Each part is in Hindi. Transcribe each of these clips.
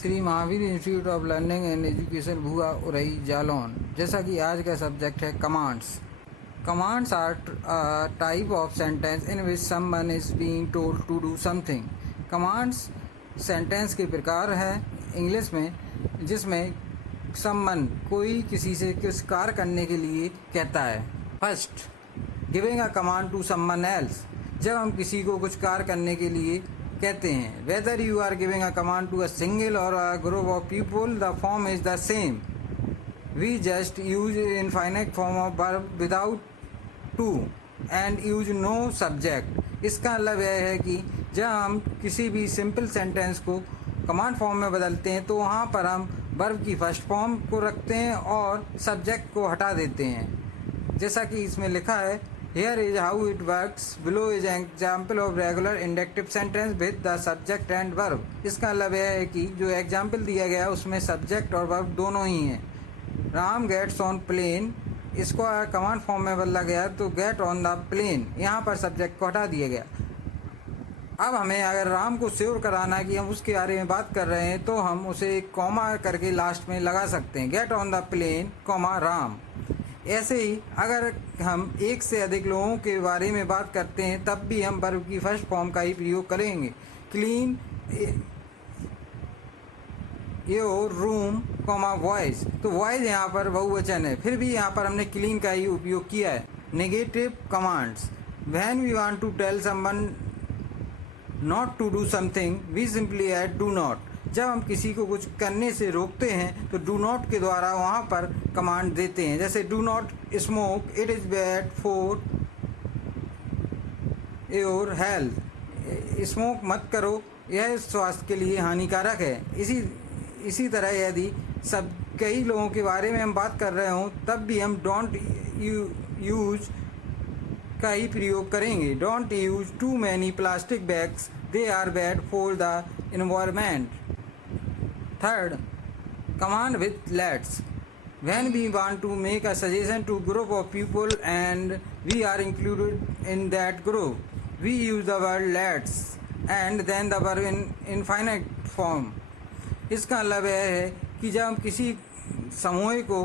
Shri Mahavir institute of learning and education Bhua Orai Jalaun. जैसा कि आज का सब्जेक्ट है commands. Commands are type of sentence in which someone is being told to do something. Commands sentence के प्रकार है इंग्लिश में जिसमें समवन कोई किसी से कुछ कार्य करने के लिए कहता है। First, giving a command to someone else. जब हम किसी को कुछ कार्य करने के लिए कहते हैं। Whether you are giving a command to a single or a group of people, the form is the same. We just use infinitive form of verb without to and use no subject. इसका मतलब यह है कि जब हम किसी भी सिंपल सेंटेंस को कमांड फॉर्म में बदलते हैं तो वहाँ पर हम वर्ब की फर्स्ट फॉर्म को रखते हैं और सब्जेक्ट को हटा देते हैं। जैसा कि इसमें लिखा है, Here is how it works. Below is an example of regular inductive sentence with the subject and verb. इसका मतलब यह है कि जो एग्जाम्पल दिया गया है उसमें सब्जेक्ट और वर्ब दोनों ही हैं। राम गेट्स ऑन प्लेन, इसको कमांड फॉर्म में बदला गया तो गेट ऑन द प्लेन, यहाँ पर सब्जेक्ट को हटा दिया गया। अब हमें अगर राम को श्योर कराना है कि हम उसके बारे में बात कर रहे हैं तो हम उसे एक कॉमा करके लास्ट में लगा सकते हैं, get on the plane comma Ram. ऐसे ही अगर हम एक से अधिक लोगों के बारे में बात करते हैं तब भी हम वर्ब की फर्स्ट फॉर्म का ही प्रयोग करेंगे। Clean your room comma voice, तो वॉइस यहाँ पर बहुवचन है, फिर भी यहाँ पर हमने क्लीन का ही उपयोग किया है। Negative commands, when we want to tell someone not to do something we simply add do not. जब हम किसी को कुछ करने से रोकते हैं तो डू नॉट के द्वारा वहाँ पर कमांड देते हैं। जैसे do not smoke, it is bad for your health. Smoke मत करो, यह स्वास्थ्य के लिए हानिकारक है। इसी तरह यदि सब कई लोगों के बारे में हम बात कर रहे हों तब भी हम डोंट यूज का ही प्रयोग करेंगे। Don't use too many plastic bags, they are bad for the environment. Third, command with let's. When we want to make a suggestion to group of people and we are included in that group, we use the word let's and then the verb in infinite form. इसका मतलब यह है कि जब हम किसी समूह को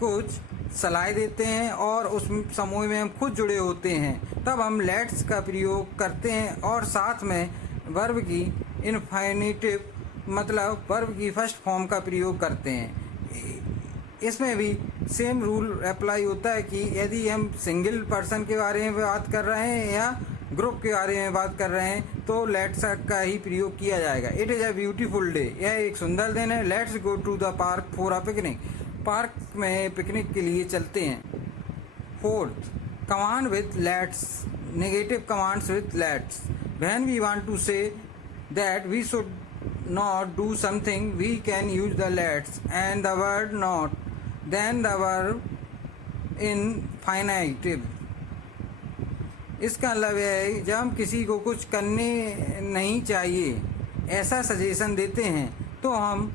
कुछ सलाह देते हैं और उस समूह में हम खुद जुड़े होते हैं तब हम लेट्स का प्रयोग करते हैं और साथ में वर्ब की इनफाइनेटिव मतलब वर्ब की फर्स्ट फॉर्म का प्रयोग करते हैं। इसमें भी सेम रूल अप्लाई होता है कि यदि हम सिंगल पर्सन के बारे में बात कर रहे हैं या ग्रुप के बारे में बात कर रहे हैं तो लेट्स का ही प्रयोग किया जाएगा। It is a beautiful day, यह एक सुंदर दिन है। Let's go to the park for a picnic, park में पिकनिक के लिए चलते हैं। Fourth, command with let's, negative commands with let's. When we want to say that we should not do something, we can use the let's and the word not, then the verb infinitive. इसका मतलब है जब हम किसी को कुछ करने नहीं चाहिए ऐसा सजेशन देते हैं तो हम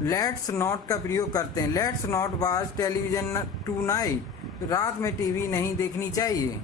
लेट्स नॉट का प्रयोग करते हैं। Let's not watch television tonight, रात में टीवी नहीं देखनी चाहिए।